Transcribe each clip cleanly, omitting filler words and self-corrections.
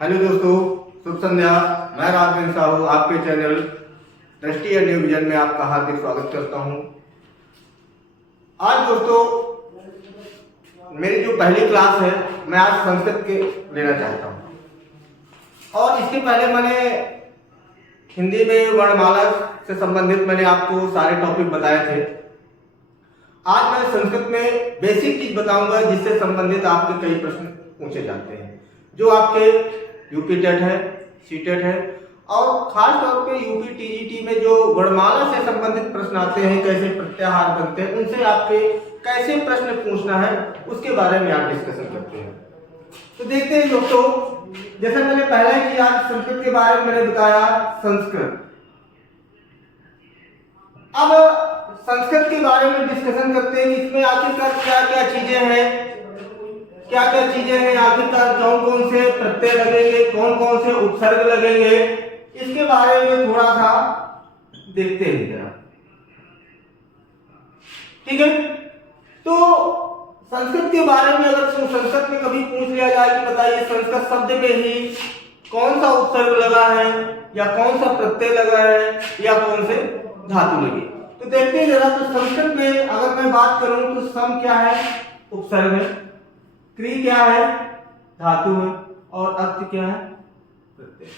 Hello दोस्तों, शुभ संध्या। मैं राजवीर साहू आपके चैनल दृष्टि या न्यू विजन में आपका हार्दिक स्वागत करता हूं। आज दोस्तों मेरी जो पहली क्लास है, मैं आज संस्कृत के लेना चाहता हूं। और इसके पहले मैंने हिंदी में वर्णमाला से संबंधित मैंने आपको सारे टॉपिक बताए थे। आज मैं संस्कृत में बेसिक चीज बताऊंगा जिससे संबंधित आपके कई प्रश्न पूछे जाते हैं, जो आपके यूपी टेट है, सी टेट है और खास तौर पे यूपी टीजीटी में जो वर्णमाला से संबंधित प्रश्न आते हैं, कैसे प्रत्याहार बनते हैं, उनसे आपके कैसे प्रश्न पूछना है उसके बारे में आप डिस्कशन करते हैं। तो देखते हैं दोस्तों, जैसे मैंने पहले ही आज संस्कृत के बारे में मैंने बताया संस्कृत। अब संस्कृत के बारे में डिस्कशन करते हैं, इसमें आखिरकार क्या क्या चीजें हैं, आखिरकार कौन कौन से प्रत्यय लगेंगे, कौन कौन से उपसर्ग लगेंगे, इसके बारे में थोड़ा सा देखते हैं जरा। ठीक है, तो संस्कृत के बारे में अगर संस्कृत में कभी पूछ लिया जाए कि बताइए संस्कृत शब्द में ही कौन सा उपसर्ग लगा है या कौन सा प्रत्यय लगा है या कौन से धातु लगे, तो देखते हैं जरा। तो संस्कृत में अगर मैं बात करूं तो सम क्या है, उपसर्ग है, क्री क्या है, धातु है और अर्थ क्या है, प्रत्यय।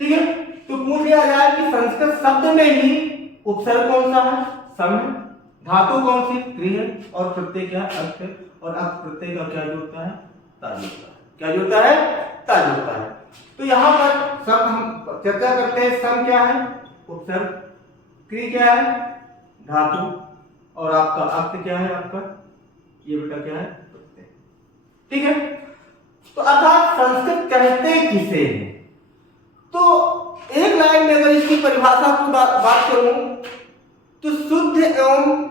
ठीक है, तो पूछ लिया जाए कि संस्कृत शब्द में ही उपसर्ग कौन सा है, सम है, धातु कौन सी, क्री है और प्रत्यय क्या है, अर्थ है। और अर्थ प्रत्यय का क्या जोड़ता है, ताज जोड़ता है। क्या जोड़ता है, ताज जोड़ता है। तो यहाँ पर सब हम चर्चा करते हैं। सम क्या है, उपसर्ग, क्री क्या है, धातु और आपका अर्थ क्या है, आपका ये बेटा क्या है, प्रत्यय। ठीक है, तो अर्थात संस्कृत कहते किसे हैं, तो एक लाइन में अगर इसकी परिभाषा की बात करूं तो शुद्ध एवं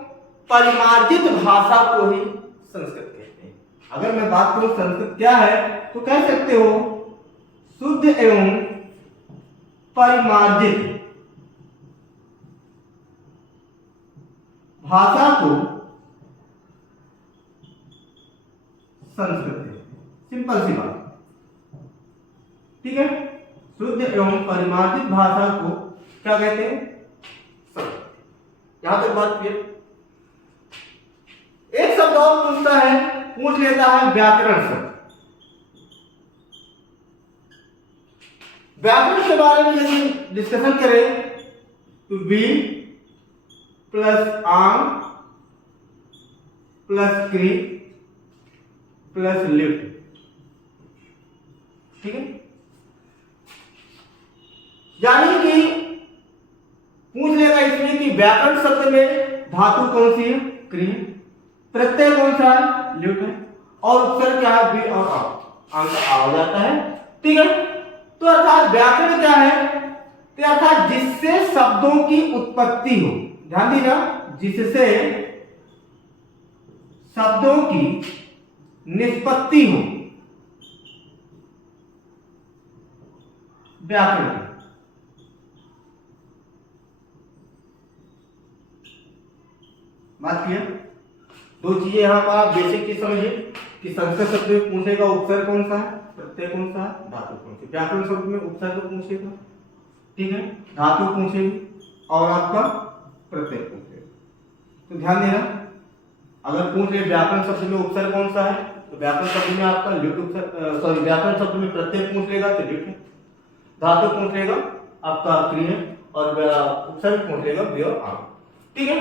परिमार्जित भाषा को ही संस्कृत कहते हैं। अगर मैं बात करूं संस्कृत क्या है तो कह सकते हो शुद्ध एवं परिमार्जित भाषा को संस्कृत है। सिंपल सी बात। ठीक है, शुद्ध एवं परिमार्जित भाषा को क्या कहते हैं, संस्कृत। यहां तक बात क्लियर। एक शब्द और पूछ लेता है व्याकरण शब्द। व्याकरण के बारे में यदि डिस्कशन करें तो वी प्लस आंग प्लस क्री प्लस लिफ्ट। ठीक है, यानी कि पूछ लेगा इसमें कि व्याकरण शब्द में धातु कौन सी है, क्री, प्रत्यय कौन सा है, लिफ्ट है और उपसर्ग क्या है, वी और आंग का आ जाता है। ठीक है, तो अर्थात व्याकरण क्या है, तो अर्थात जिससे शब्दों की उत्पत्ति हो। ध्यान देना, जिससे शब्दों की निष्पत्ति हो, व्याकरण। बात किया, दो चीजें यहां पर आप बेसिक चीज समझिए कि संस्कृत शब्द में पूछेगा उपसर्ग कौन सा है, प्रत्यय कौन सा है, धातु कौन सी। व्याकरण शब्द में उपसर्ग पूछेगा, ठीक है, धातु पूछेगी और आपका प्रत्यय पूछेगा। तो ध्यान देना, अगर पूछ ले व्याकरण शब्द में उपसर्ग कौन सा है तो व्याकरण शब्द में आपका लिफ्ट उपसर्ग, सॉरी व्याकरण शब्द में प्रत्यय पूछ लेगा तो लिफ्ट है, धातु पूछ लेगा आपका क्रिय है और उपसर्ग पूछ लेगा वी और आंग। ठीक है,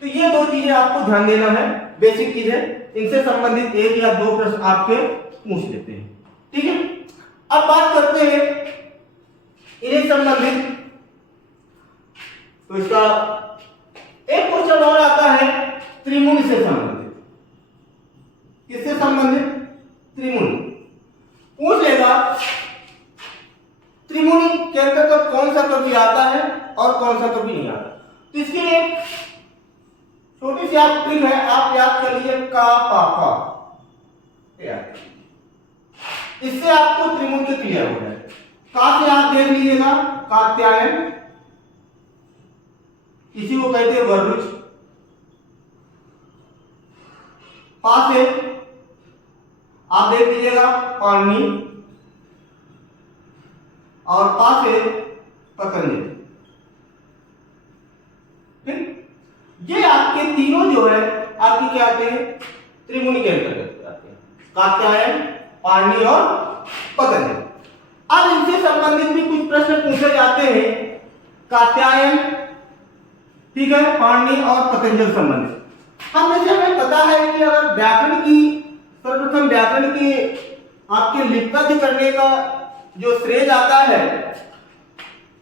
तो ये दो चीजें आपको ध्यान देना है, बेसिक चीज है, इनसे संबंधित एक या दो प्रश्न आपके पूछ लेते हैं। ठीक है, अब बात करते हैं इन्हें संबंधित। तो इसका एक क्वेश्चन और आता है त्रिमुनि से संबंधित। किससे संबंधित, त्रिमुनि पूछ लेगा। त्रिमुनि के अंतर्गत कौन सा कवि आता है और कौन सा कवि नहीं आता, तो इसके लिए एक छोटी सी आप ट्रिक है, आप याद कर लीजिए का पापा, इससे आपको त्रिमुनि क्लियर हो जाए। का से आप देख लीजिएगा कात्यायन, इसी को कहते हैं वर्रुच। पा से आप देख लीजिएगा पानी, और पा से पतंजलि। ये आपके तीनों जो है आपकी क्या आते हैं, त्रिमुनि के अंतर्गत आते हैं, कात्यायन, पाणिनि और पतंजलि। अब इनसे संबंधित भी कुछ प्रश्न पूछे जाते हैं, कात्यायन, ठीक है, पाणिनि और पतंजलि संबंधित। हमें पता है कि अगर व्याकरण की, सर्वप्रथम व्याकरण की आपके लिपिबद्ध करने का जो श्रेय जाता है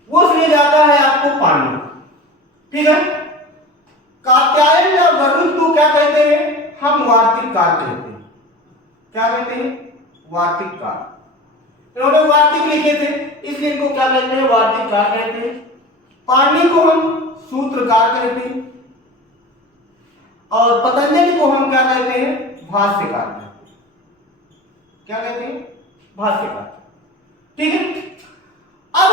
वो श्रेय जाता है आपको पाणिनि, ठीक है। कात्यायन या वरुण को क्या कहते हैं, हम वार्तिककार कहते हैं। क्या कहते हैं, वार्तिककार। इन्होंने वार्तिक लिखे थे इसलिए इनको क्या कहते हैं, वार्तिककार कहते हैं। पाणिनि को हम सूत्रकार कहते हैं और पतंजलि को हम क्या कहते हैं, भाष्यकार कहते हैं। क्या कहते हैं, भाष्यकार, ठीक है। अब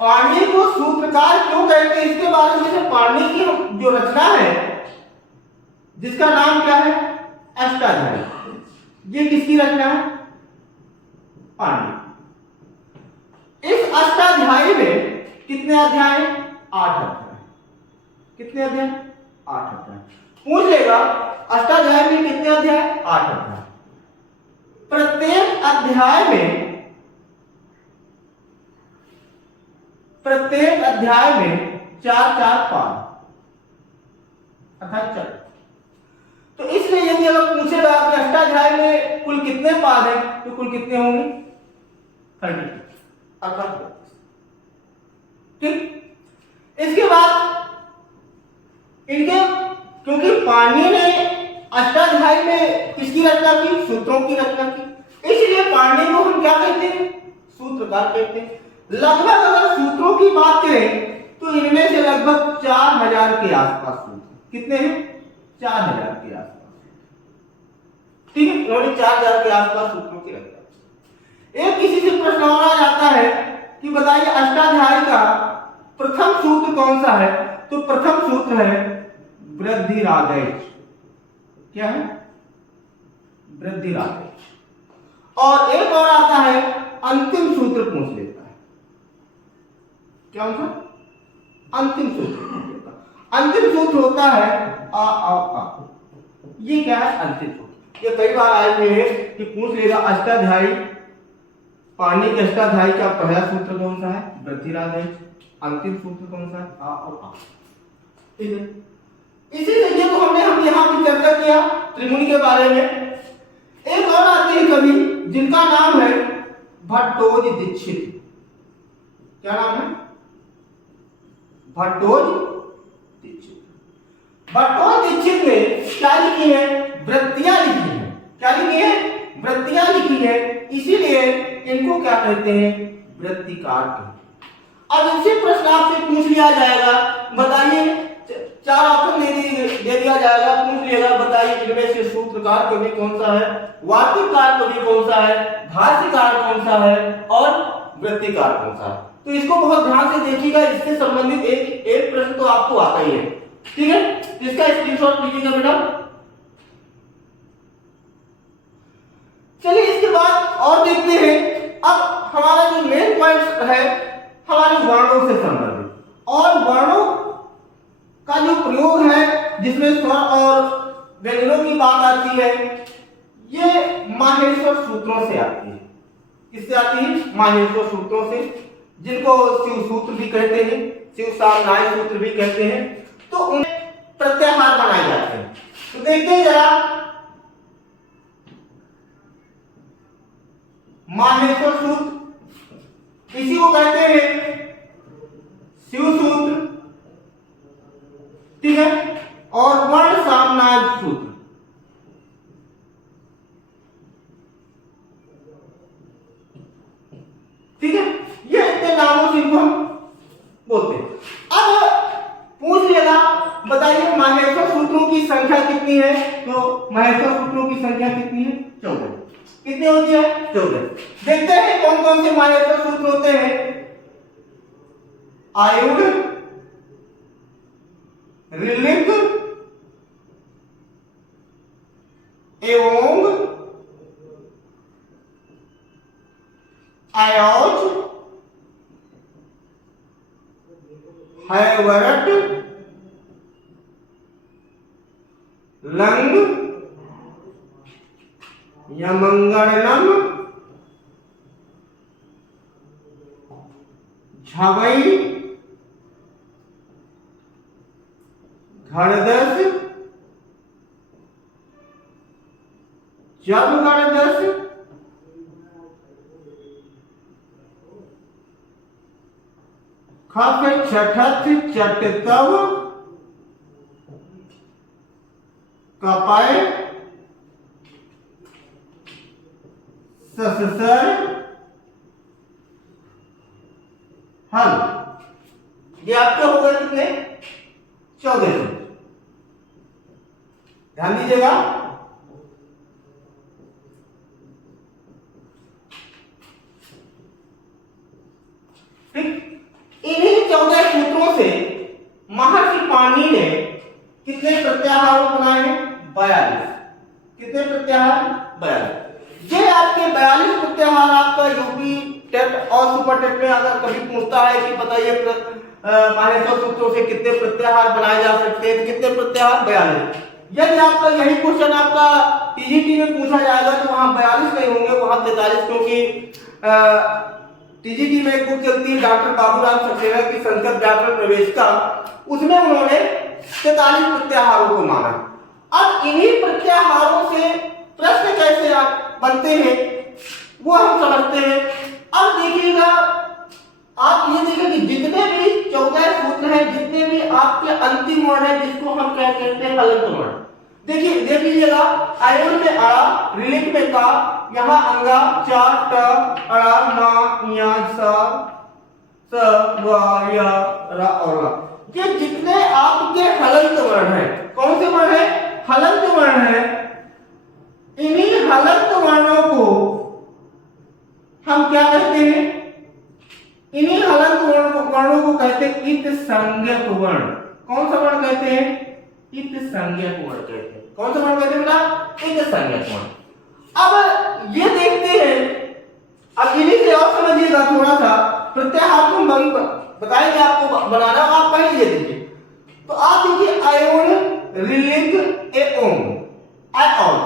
पाणिनि को सूत्रकार क्यों कहते हैं इसके बारे में, जैसे पाणिनि की जो रचना है जिसका नाम क्या है, अष्टाध्यायी, ये किसकी रचना है, पाणिनि। इस अष्टाध्यायी में कितने अध्याय हैं, 8 अध्याय। कितने अध्याय, 8 अध्याय। पूछ लेगा अष्टाध्याय में कितने अध्याय, 8 अध्याय। प्रत्येक अध्याय में 4-4 पाद, अर्थात 4। तो इसलिए यदि अगर पूछेगा कि अष्टाध्याय में कुल कितने पाद हैं तो कुल कितने होंगे, 30, अर्थात। ठीक, इसके बाद इनके, क्योंकि पाणिनि ने अष्टाध्यायी में किसकी रचना की, सूत्रों की रचना की, इसलिए पाणिनि को हम क्या कहते हैं, सूत्रकार कहते हैं। लगभग अगर सूत्रों की बात करें तो इनमें से लगभग 4000 के आसपास सूत्र, कितने हैं, 4000 के आसपास, ठीक है। इन्होंने 4000 के आसपास सूत्रों की रचना। एक किसी से प्रश्न और आ जाता है कि बताइए अष्टाध्यायी का प्रथम सूत्र कौन सा है, तो प्रथम सूत्र है वृद्धिरादेश। क्या है, वृद्धिरादेश। और एक और आता है अंतिम सूत्र पूछ लेता है। क्या होता, अंतिम सूत्र। अंतिम सूत्र होता है आ आ आ। ये क्या है, अंतिम सूत्र। ये कई बार आए हुए हैं कि पूछ लेगा अष्टाध्यायी, पाणिनि के अष्टाध्यायी का पहला सूत्र कौन सा है, वृद्धिरादेश। अंतिम सूत्र कौन सा है, आ और आ, ठीक है। इसी तरीके को हम यहाँ पे चर्चा किया त्रिमुनि के बारे में। एक और आते हैं कवि जिनका नाम है भट्टोज दीक्षित। क्या नाम है, भट्टोज दीक्षित। भट्टोज दीक्षित ने क्या लिखी है, वृत्तियां लिखी है। क्या लिखी है, वृत्तियां लिखी है, इसीलिए इनको क्या कहते हैं, वृत्तिकार कहते हैं। अब इनसे प्रश्न आपसे पूछ लिया जाएगा, बताइए, 4 ऑप्शन दे दिया जाएगा, पूछ लिएगा बताइए इनमें से सूत्रकार कवि कौन सा है, वार्तिककार कवि कौन सा है, भाष्यकार कौन सा है और वृत्तिकार कौन सा है। तो इसको बहुत ध्यान से देखिएगा, इससे संबंधित एक प्रश्न तो आपको आता ही है, ठीक है। इसका स्क्रीनशॉट लीजिएगा बेटा। चलिए इसके बाद और देखते हैं। अब हमारा जो मेन पॉइंट है हमारे वर्णों से संबंधित, और वर्णों का जो प्रयोग है जिसमें स्वर और व्यंजनों की बात आती है, ये माहेश्वर सूत्रों से आती है। किससे आती है, माहेश्वर सूत्रों से, जिनको शिव सूत्र भी कहते हैं, शिव सामनाय सूत्र भी कहते हैं। तो उन्हें प्रत्याहार बनाए जाते हैं। तो देखते हैं जरा, माहेश्वर सूत्र, इसी को कहते हैं शिव सूत्र, ठीक है। और वर्ण सामनाय सूत्र, ठीक है। ये इतने नामों से इनको हम बोलते हैं। अब पूछ लेगा बताइए माहेश्वर सूत्रों की संख्या कितनी है, तो माहेश्वर सूत्रों की संख्या कितनी है, 14। कितनी होती है, 14। देखते हैं कौन कौन से माहेश्वर सूत्र होते हैं। आयुध, ऋलिक, एवं, आयोज हैवरट, लंग, यमंगलम, झवई, घड़दस, जब घड़दस, खप छठत चटतव, कपाय, सससर, हल। ये आपके हो गए कितने? 14। ध्यान दीजिएगा। ठीक, इन्हीं 14 सूत्रों से महर्षि पाणिनि ने कितने प्रत्याहार बनाए हैं? 42। कितने प्रत्याहार? 42। ये आपके 42 प्रत्याहार आपका यूपी टेट और सुपर टेट में अगर कभी पूछता है कि बताइए माहेश्वर सूत्रों से कितने प्रत्याहार बनाए जा सकते हैं, कितने प्रत्याहार? 42। यदि आपका यही क्वेश्चन आपका टीजीटी में पूछा जाएगा तो वहां 42 नहीं होंगे, वहां 43, क्योंकि टीजीटी में एक बुक चलती है डॉक्टर बाबूराम सक्सेना की संस्कृत व्याकरण प्रवेशिका, उसमें उन्होंने 43 प्रत्याहारों को माना। अब इन्हीं प्रत्याहारों से प्रश्न कैसे बनते हैं वो हम समझते हैं। अब देखिएगा, आप ये देखिए कि जितने भी 14 सूत्र हैं, जितने भी आपके अंतिम वर्ण है जिसको हम क्या कहते हैं? हलंत वर्ण। देखिए, देख लीजिएगा, आयोन में अड़ा, रिलिक में का, यहाँ अंगा, चा, ट, अड़ा, मा, या, सा, स, व, य, र और ला। ये जितने आपके हलंत वर्ण हैं, कौन से वर्ण है? हलंत वर्ण है। इन्हीं हलंत वर्णों को हम क्या कहते हैं? इन्हीं हलंत वर्णों को कहते हैं इत संज्ञक वर्ण। कौन सा वर्ण कहते हैं? इत संज्ञक वर्ण कहते हैं। कौन सा वर्ण कहते हैं बेटा? इत संज्ञक वर्ण। अब ये देखते हैं, अब इन्हीं से और समझिएगा थोड़ा सा। प्रत्याहार को हम बताएंगे आपको बनाना, आप पहले ये देखिए। तो आप देखिए, आयोन, रिलिक, एओन, आयोन,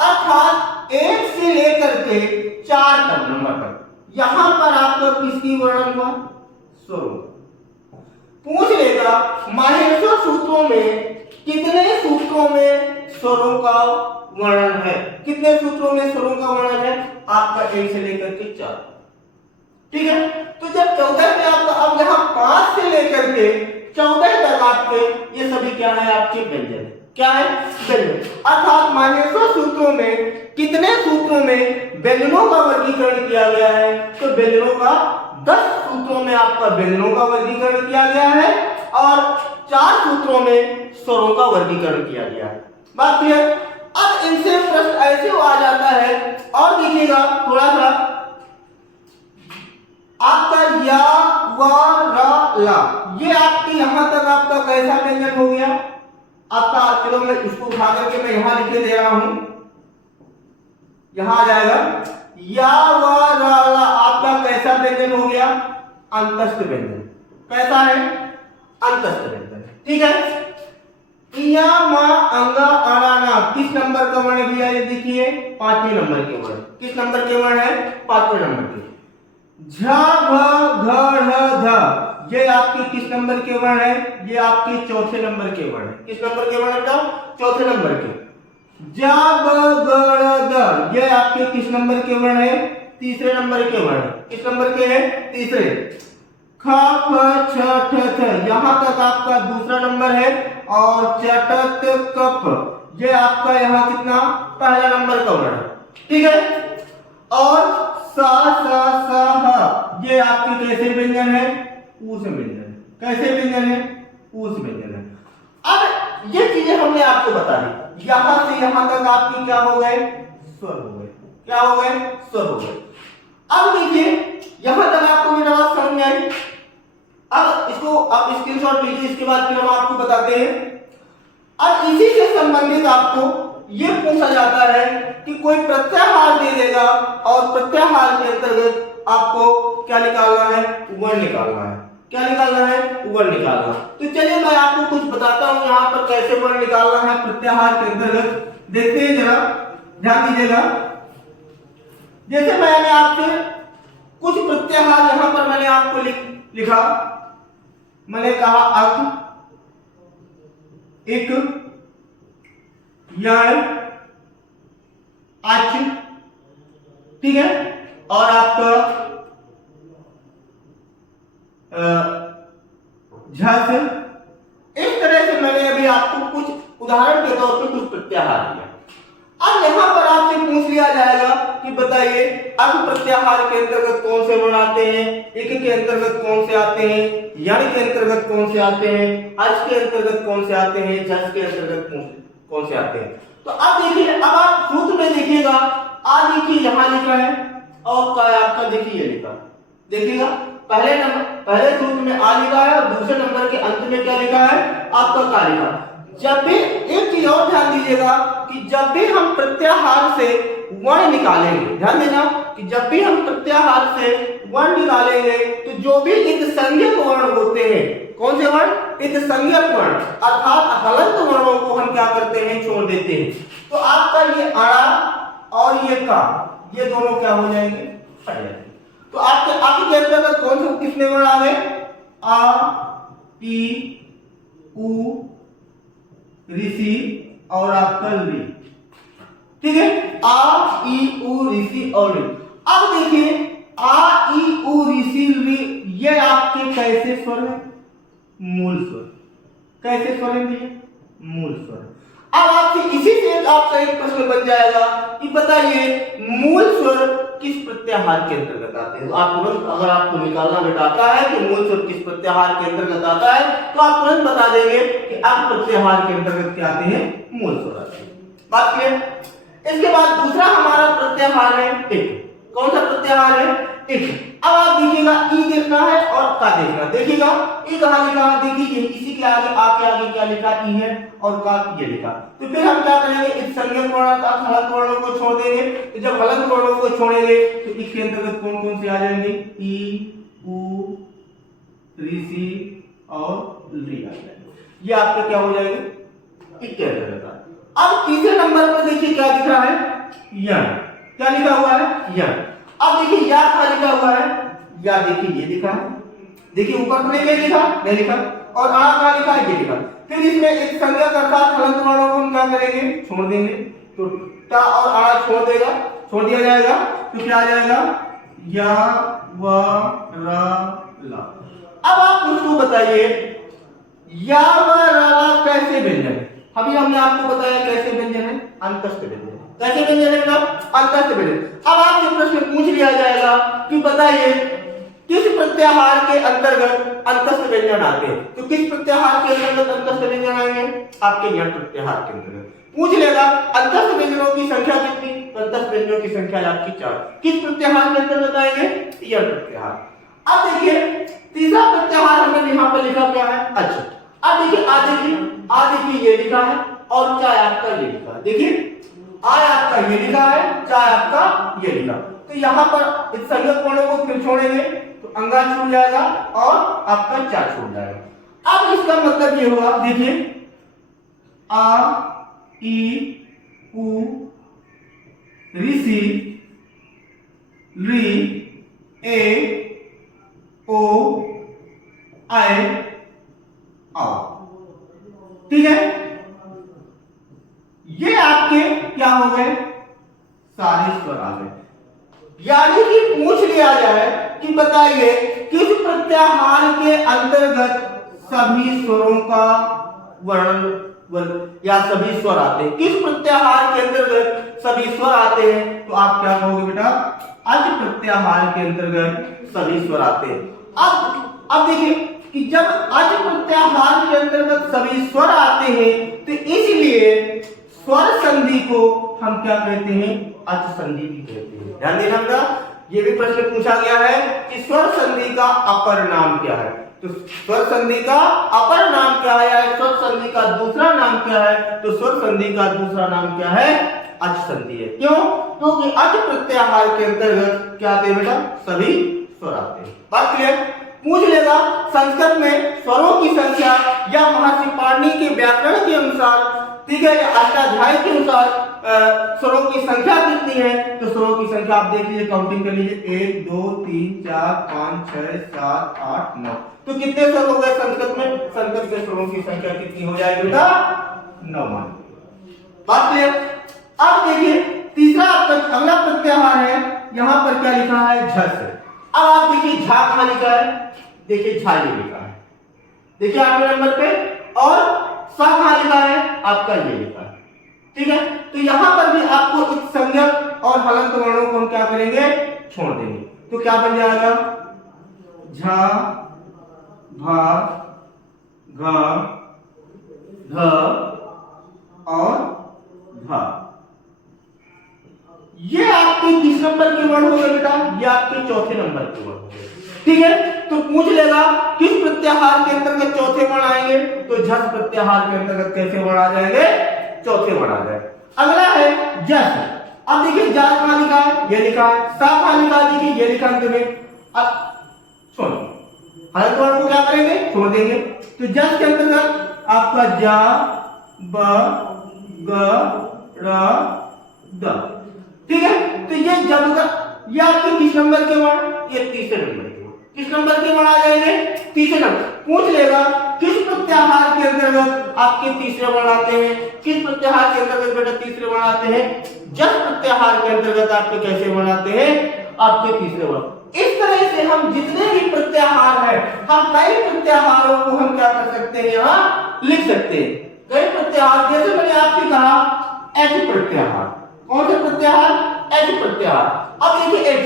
अर्थात 1 से लेकर के 4 तक नंबर तक, यहां पर आपका किसकी वर्णन हुआ? स्वरों। पूछ लेगा माहेश्वर सूत्रों में कितने सूत्रों में स्वरों का वर्णन है? कितने सूत्रों में स्वरों का वर्णन है? आपका 1 से लेकर के 4। ठीक है, तो जब 14 में आपका, अब यहां 5 से लेकर के 14 तक आपके ये सभी क्या है? आपके व्यंजन। क्या है? व्यंजन। अर्थात माहेश्वर सूत्रों में कितने सूत्रों में व्यंजनों का वर्गीकरण किया गया है? तो व्यंजनों का 10 सूत्रों में आपका व्यंजनों का वर्गीकरण किया गया है और 4 सूत्रों में स्वरों का वर्गीकरण किया गया है। बात क्लियर? अब इनसे प्रश्न ऐसे आ जाता है, और देखिएगा थोड़ा सा, आपका या, व, र, ला, ये आपके यहां तक आपका कैसा व्यंजन हो गया? आपका, चलो मैं इसको उठा करके मैं यहां लिखे दे रहा हूं, यहां आ जाएगा या, व, र, ला, आपका कैसा व्यंजन हो गया? अंतस्थ व्यंजन। कैसा है? अंतस्थ व्यंजन। ठीक है, इया, मा, अंगा, अड़ा, ना, किस नंबर का वर्ण भैया? ये देखिए 5वें नंबर के वर्ण। किस नंबर के वर्ण है? 5वें नंबर के। झ, भ, घ, ढ़, ध, ये आपके किस नंबर के वर्ण है? ये आपके 4थे नंबर के वर्ण है। किस नंबर के वर्ण है? 4थे नंबर के। ज, ब, ग, ड़, द, ये आपके किस नंबर के वर्ण है? 3रे नंबर के वर्ण। किस नंबर के हैं? 3रे। ख, फ, छ, ठ, थ, यहां तक आपका 2रा नंबर है, और चटत, कप, ये आपका यहां कितना? पहला नंबर का वर्ण है। ठीक है, और सा, सा, सा, ह, ये आपके कैसे व्यंजन है? ऊस व्यंजन। कैसे व्यंजन है? ऊस व्यंजन है। अब ये चीजें हमने आपको बता दी, यहां से यहां तक आपकी क्या हो गए? स्वर हो गए। क्या हो गए? स्वर हो गए। अब देखिए, यहां तक आपको मेरा बात समझ में आई। अब इसको आप स्क्रीनशॉट लीजिए, इसके बाद फिर हम आपको बताते हैं। अब इसी से संबंधित आपको ये पूछा जाता है कि कोई प्रत्याहार दे देगा और प्रत्याहार के अंतर्गत आपको क्या निकालना है? वर्ण निकालना है। क्या निकालना है, वर्ण निकालना। तो चलिए मैं आपको कुछ बताता हूं यहाँ पर कैसे वर्ण निकालना है प्रत्याहार के अंतर्गत। देखते हैं जरा, ध्यान दीजिएगा। जैसे मैंने आपसे कुछ प्रत्याहार यहाँ पर मैंने आपको लिखा, मैंने कहा अक, इक, यण, अच, ठीक है, और आपका झस। इस तरह से मैंने अभी आपको कुछ उदाहरण के तौर पर कुछ प्रत्याहार दिया। अब यहां पर आपसे पूछ लिया जाएगा कि बताइए अक प्रत्याहार के अंतर्गत कौन से वर्ण आते हैं, इक के अंतर्गत कौन से आते हैं, यण के अंतर्गत कौन से आते हैं, अच के अंतर्गत कौन से आते हैं, झस के अंतर्गत कौन से आते हैं। तो अब देखिए, अब आप सूत्र में देखिएगा, आ देखिए यहां लिखा है और का आपका देखिए ये लिखा, देखिएगा पहले सूत्र में आ लिखा है और दूसरे नंबर के अंत में क्या लिखा है, आपका का लिखा। जब भी एक चीज और ध्यान दीजिएगा कि जब भी हम प्रत्याहार से वर्ण निकालेंगे, ध्यान देना कि जब भी हम प्रत्याहार से वर्ण निकालेंगे तो जो भी इत्संज्ञक वर्ण होते हैं, कौन से वर्ण, इत्संज्ञक वर्ण, अर्थात हलंत वर्णों को हम क्या करते हैं, छोड़ देते हैं। तो आपका ये अड़ा और ये का, ये दोनों क्या हो जाएंगे, हट जाएंगे। तो आपके आगे के अंतर्गत कौन से कितने वर्ण आ गए, आ, ई, उ, ऋषि और आपका ली, ठीक है, आ, ई, उ, ऋषि और ली। अब देखिए आ, ई, उ, ऋषि, ली, ये आपके कैसे स्वर है, मूल स्वर। कैसे स्वर है ये, मूल स्वर। अब आपसे इसी से आपका एक प्रश्न बन जाएगा कि बताइए मूल स्वर किस प्रत्याहार के अंतर्गत आते हैं। तो आप तुरंत, अगर आपको निकालना बेटाता है कि मूल स्वर किस प्रत्याहार के अंतर्गत आता है, तो आप तुरंत बता देंगे कि अक प्रत्याहार के अंतर्गत क्या आते हैं, मूल स्वर आते हैं। बात क्लियर। इसके बाद दूसरा हमारा प्रत्याहार है इक। कौन सा प्रत्याहार है, इक। अब आप देखिएगा ई देखना है और का देखना, देखिएगा ई कहां लिखा है, देखिए इसी के आगे, आ के आगे क्या लिखा, ई है और का ये लिखा। तो फिर हम क्या करेंगे, इत्संज्ञक वर्ण अर्थात हलंत वर्णों को छोड़ देंगे। तो जब हलंत वर्णों को छोड़ेंगे तो इसके अंतर्गत कौन कौन से आ जाएंगे, ई, उ, ऋषि और ली आ जाएंगे। ये आपके क्या हो जाएंगे, इक के अंतर्गत। अब तीसरे नंबर पर देखिए क्या दिख रहा है, यण। क्या लिखा हुआ है, यण। अब देखिए या क्या लिखा हुआ है, या देखिए ये लिखा है, देखिए ऊपर तो नहीं लिखा, नहीं लिखा, और आ क्या लिखा है, ये लिखा। फिर इसमें एक संज्ञक अर्थात हलंत वर्णों को हम क्या करेंगे, छोड़ देंगे। तो टा और आ छोड़ दिया जाएगा, तो क्या आ जाएगा, या, व, र, ला। अब आप मुझको बताइए या, व, र, ला कैसे व्यंजन है। अभी हमने आपको बताया कैसे व्यंजन है, अंतस्थ व्यंजन। कैसे व्यंजन है मतलब, अंतस्थ व्यंजन। अब आपसे प्रश्न पूछ लिया जाएगा कि बताइए किस प्रत्याहार के अंतर्गत अंतस्थ व्यंजन आते हैं। तो किस प्रत्याहार के अंतर्गत अंतस्थ व्यंजन आएंगे, आपके यण प्रत्याहार के अंतर्गत। पूछ लेगा अंतस्थ व्यंजनों की संख्या कितनी, अंतस्थ व्यंजनों की संख्या आपकी 4। किस प्रत्याहार के अंतर्गत आएंगे, यण प्रत्याहार। अब देखिए तीसरा प्रत्याहार हमने यहाँ पर लिखा क्या है, अच्छा। अब देखिए आ देखिए ये लिखा है और क्या आपका ये लिखा है, देखिए आ आपका ये लिखा है, चाहे आपका ये लिखा। तो यहाँ पर इस संज्ञक वर्णों को फिर छोड़ेंगे तो अंगा छूट जाएगा और आपका चा छूट जाएगा। अब इसका मतलब ये हुआ, देखिए आ, ई, उ, ऋषि, ली, ए, ओ, आए, आओ, ठीक है। ये आपके क्या हो गए, सारे स्वर आ गए। यानी कि पूछ लिया जाए कि बताइए किस प्रत्याहार के अंतर्गत सभी स्वरों का वर्ण या सभी स्वर आते हैं, किस प्रत्याहार के अंतर्गत सभी स्वर आते हैं। तो आप क्या कहोगे बेटा, अच प्रत्याहार के अंतर्गत सभी स्वर आते हैं। अब देखिए कि जब अच प्रत्याहार के अंतर्गत सभी स्वर आते हैं तो इसलिए स्वर संधि को हम क्या कहते हैं, अच संधि भी कहते हैं। ध्यान देना बेटा, ये भी प्रश्न पूछा गया है कि स्वर संधि का अपर नाम क्या है। तो स्वर संधि का अपर नाम क्या है, स्वर संधि का दूसरा नाम क्या है। तो स्वर संधि का दूसरा नाम क्या है, अच संधि है। क्यों, क्योंकि अच प्रत्याहार के अंतर्गत क्या आते हैं बेटा, सभी स्वर आते हैं। बात क्लियर। पूछ लेगा संस्कृत में स्वरों की संख्या या महर्षि पाणिनि के व्याकरण के अनुसार, ठीक है, या अष्टाध्यायी के अनुसार स्वरों की संख्या कितनी है, तो स्वरों की संख्या आप देख लीजिए, काउंटिंग कर लीजिए, 1 2 3 4 5 6 7 8 9। तो कितने स्वर हो गए संस्कृत में? संस्कृत के स्वरों की संख्या कितनी हो जाएगी बेटा? 9 मान। बात क्लियर? अब देखिए तीसरा अगला प्रत्याहार है, यहां पर क्या लिखा है? झ से। अब आप देखिए झा कहां लिखा है? देखिए झा ये लिखा है, देखिए आठवें नंबर पे, और सा कहां लिखा है? आपका ये लिखा है, ठीक है। तो यहां पर भी आपको एक संज्ञक और हलंत वर्णों को हम क्या करेंगे? छोड़ देंगे। तो क्या बन जाएगा? झा भा घ घ और धा। ये आपके किस नंबर के वर्ड हो गए बेटा? ये आपके चौथे नंबर के वर्ड हो गए, ठीक है। तो पूछ लेगा किस प्रत्याहार के अंतर्गत चौथे वर्ण आएंगे? तो झस प्रत्याहार के अंतर्गत कैसे वर्ण आ जाएंगे? चौथे वर्ण आ जाएंगे। अगला है जस। अब देखिए जा कहां लिखा है? ये लिखा है। सा कहां लिखा है? देखिए ये लिखा अंत में। अब सुनो, हलंत वर्ण को क्या करेंगे? छोड़ देंगे। तो जस के अंतर्गत आपका जा ब ग र द, ठीक है। तो ये जब का ये आपके किस नंबर के वर्ण? ये तीसरे नंबर के वर्ण। किस नंबर के वर्ण आ जाएंगे? तीसरे नंबर। पूछ लेगा किस प्रत्याहार के अंतर्गत आपके तीसरे वर्ण आते हैं? किस प्रत्याहार के अंतर्गत बेटा तीसरे वर्ण आते हैं? जस प्रत्याहार के अंतर्गत आपके कैसे वर्ण आते हैं? आपके तीसरे वर्ण। इस तरह से हम जितने भी प्रत्याहार है, हम कई प्रत्याहारों को हम क्या कर सकते हैं? यहाँ लिख सकते हैं कई प्रत्याहार। जैसे मैंने आपसे कहा एच प्रत्याहार। कौन सा प्रत्याहार? एच प्रत्याहार। अब देखिए एच,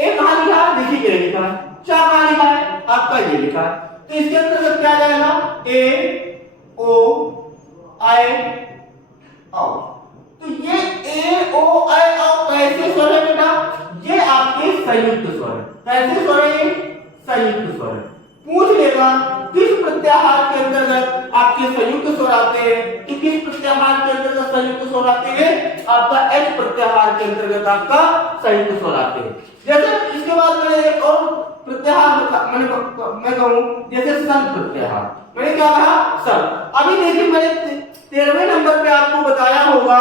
ए कहां लिखा है? देखिए ये लिखा है। चा कहां लिखा है? आपका ये लिखा है। तो इसके अंतर्गत क्या जाएगा? ए ओ आई औ। तो ये ए ओ आई औ कैसे स्वर है बेटा? ये आपके संयुक्त स्वर है। कैसे स्वर है? संयुक्त स्वर है। पूछ लेगा किस प्रत्याहार के अंतर्गत आपके संयुक्त स्वर आते हैं? तो किस प्रत्याहार के अंतर्गत संयुक्त स्वर आते हैं? आपका एच प्रत्याहार के अंतर्गत आपका संयुक्त स्वर आते हैं। जैसे इसके बाद मैंने एक और प्रत्याहार मैं कहूं जैसे सन प्रत्याहार। मैंने क्या कहा? सन। अभी देखिए मैंने 13वें नंबर पे आपको बताया होगा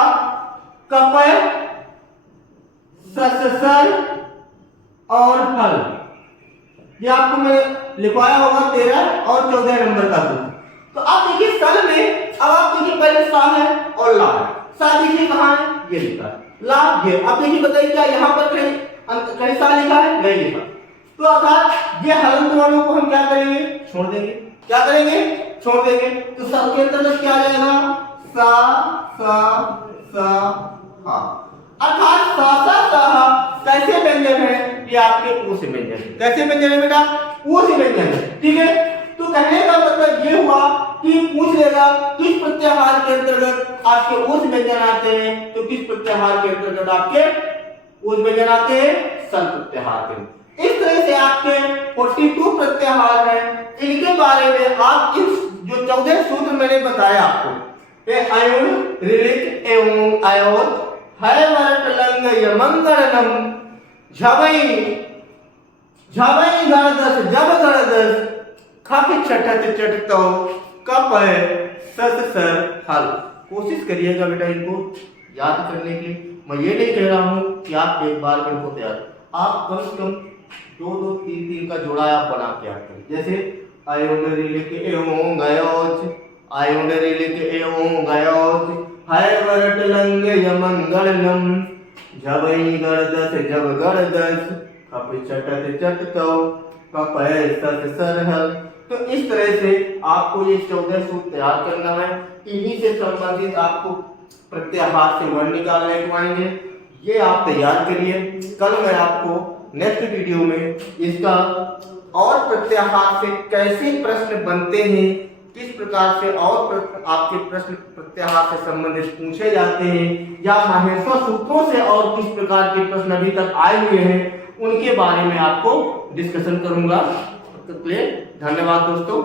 कपय ससर और हल। ये आपको मैंने लिखवाया होगा 13 और 14 नंबर का सूत्र। तो अब देखिए सन में अब आप देखिए पहले सा है और ला है। सा देखिए कहां है? ये लिखा है। ला ये। अब देखिए बताइए क्या यहां पर कहीं सा लिखा है? नहीं लिखा। तो अर्थात ये हलंत वर्णों को हम क्या करेंगे? छोड़ देंगे। क्या करेंगे? छोड़ देंगे। तो सा के अंतर्गत क्या आ जाएगा? सा सा सा हा। अर्थात सा सा सा कैसे व्यंजन है? ये आपके ऊ से व्यंजन है। कैसे व्यंजन है बेटा? ऊ से व्यंजन है, ठीक है। तो कहने का मतलब ये हुआ कि पूछ लेगा किस प्रत्याहार के अंतर्गत आपके ऊ से व्यंजन आते हैं? तो किस प्रत्याहार के अंतर्गत आपके ऊ से व्यंजन आते हैं? सन प्रत्याहार के। इस तरह से आपके 42 प्रत्याहार हैं। इनके बारे में आप इस जो 14 सूत्र मैंने बताया आपको, अयुण ऋलिक एवं अयोत है वरट लंग यमंगणनम झवई झवई गणदस जब गणदस खप चटत चटतो कप है सस सर हल। कोशिश करिएगा बेटा इनको याद करने की। मैं ये नहीं कह रहा हूं कि आप एक बार में इनको तैयार, आप कम से कम 2 3 3 का जोड़ा आप बना के आते। जैसे अयुण ऋलिक एवं गयोच, अयुण ऋलिक एवं गयोच है वरट लंग यमंगणनम झवई गणदस जब गणदस खप चटत चटतो कप है सस सर हल। तो इस तरह से आपको ये 14 सूत्र तैयार करना है। इन्हीं से संबंधित आपको प्रत्याहार से वर्ण निकालने को आएंगे। ये आप तैयार करिए। कल मैं आपको नेक्स्ट वीडियो में इसका और प्रत्याहार से कैसे प्रश्न बनते हैं, किस प्रकार से और आपके प्रश्न प्रत्याहार से संबंधित पूछे जाते हैं, या माहेश्वर सूत्रों से और किस प्रकार के प्रश्न अभी तक आए हुए हैं, उनके बारे में आपको डिस्कशन करूंगा। तो धन्यवाद दोस्तों।